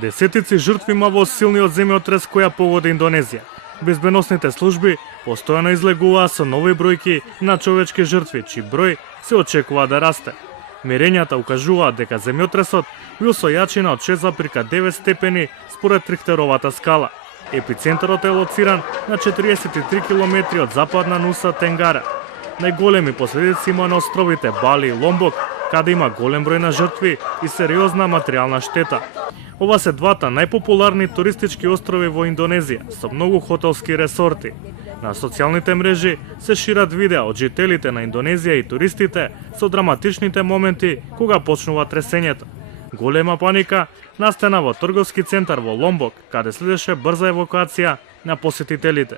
Десетици жртви има во силниот земјотрес која погоди Индонезија. Безбедносните служби постојано излегуваат со нови бројки на човечки жртви, чиј број се очекува да расте. Мерењата укажуваат дека земјотресот бил со јачина од 6,9 степени според Рихтеровата скала. Епицентарот е лоциран на 43 км од западна Нуса Тенгара. Најголеми последици има на островите Бали и Ломбок, каде има голем број на жртви и сериозна материјална штета. Ова се двата најпопуларни туристички острови во Индонезија, со многу хотелски ресорти. На социјалните мрежи се шират видеа од жителите на Индонезија и туристите со драматичните моменти кога почнува тресењето. Голема паника настана во трговски центар во Ломбок, каде следеше брза евакуација на посетителите.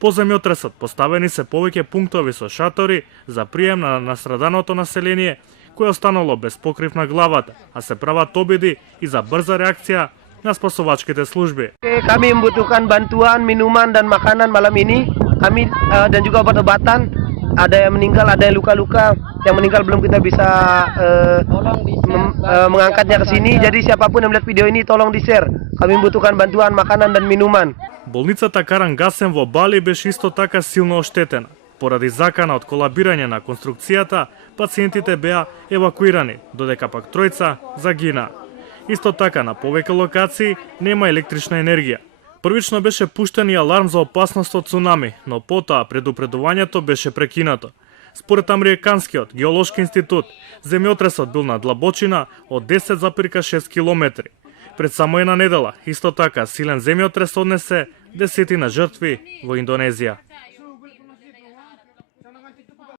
По земјотресот поставени се повеќе пунктови со шатори за прием на настраданото население, кое останало без покрив на главата, а се прават обиди и за брза реакција на спасовачките служби. Kami membutuhkan bantuan minuman dan makanan malam ini. Kami dan juga obat-obatan. Ada yang meninggal, ada yang luka-luka. Yang meninggal belum kita bisa mengangkatnya ke sini. Jadi siapapun yang melihat video ini tolong di-share. Kami membutuhkan bantuan makanan dan minuman. Болницата Карангасен во Бали беше исто така силно оштетена. Поради закана од колабирање на конструкцијата, пациентите беа евакуирани, додека пак тројца загина. Исто така на повеќе локации нема електрична енергија. Првично беше пуштен и аларм за опасност од цунами, но потоа предупредувањето беше прекинато. Според Американскиот геолошки институт, земјотресот бил на длабочина од 10,6 км. Пред само една недела, исто така, силен земјотрес однесе десетина жртви во Индонезија.